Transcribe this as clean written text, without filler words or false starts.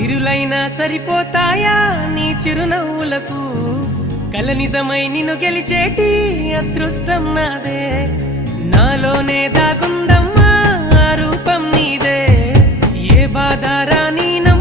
సిరులైనా సరిపోతాయా నీ చిరునవ్వులకు కల నిజమై నిన్ను గెలిచేటి అదృష్టం నాదే నాలోనే దాగుందమ్మా ఆ రూపం నీదే ఏ బాధ రాని